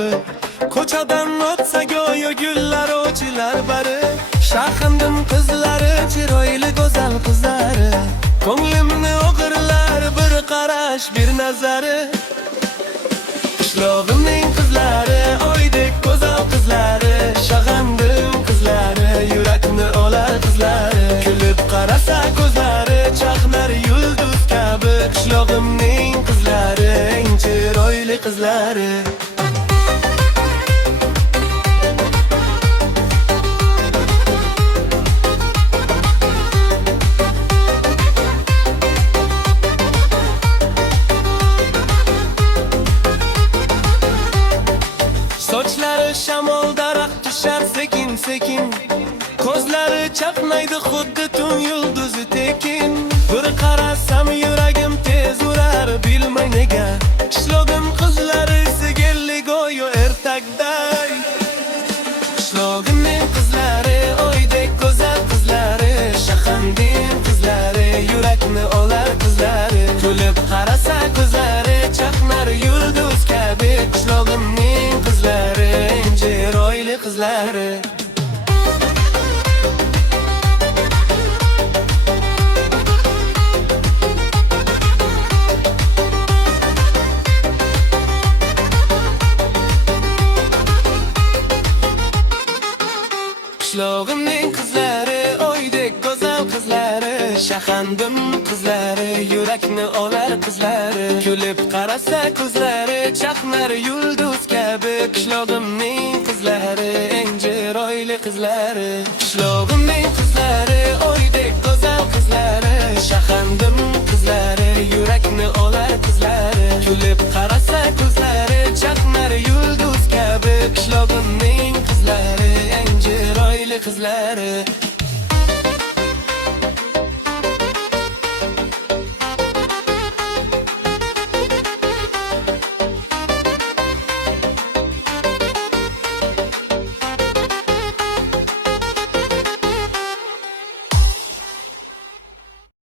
kabi, ko'chadan o'tsa go'yo gullar o'chilar bari. Shahrimning qizlari, chiroyli go'zal qizlari, ko'nglimni o'g'irlar bir qarash, bir nazari. Qishlog'imning qizlari, oydek go'zal qizlari, shag'andim qizlari, yurakni olar qizlari. Kulib qarasa ko'zlari, chaqnar yulduz kabi. Qishlog'imning qizlari, eng chiroyli qizlari. Sochlari shamolda raq tushar sekin sekin, ko'zlari chaqnaydi xuddi tun yulduzi tekin. Bir qarasam yuragim tez urar, bilmay nega. Qishlog'im qizlari sigirli go'yo ertakday. Qishlog'imning qizlari, oydek go'zal qizlari, shahramning qizlari, yurakni olar qizlari. Kulib qarasa ko'zlari, chaqnar yulduz kabi. Qishlog'imning qizlari, eng chiroyli qizlari. Qishlog'imning qizlari, oydek go'zal qizlari, shahramning qizlari, yurakni olar qizlari. Kulib qarasa ko'zlari, chaqnar yulduz kabi. Qishlog'imning qizlari, eng chiroyli qizlari. Qishlog'imning qizlari, oydek go'zal qizlari, shahramning qizlari, yurakni olar qizlari. Kulib qarasa ko'zlari, chaqnar yulduz kabi. Qishlog'imning qizlari, eng chiroyli qizlari.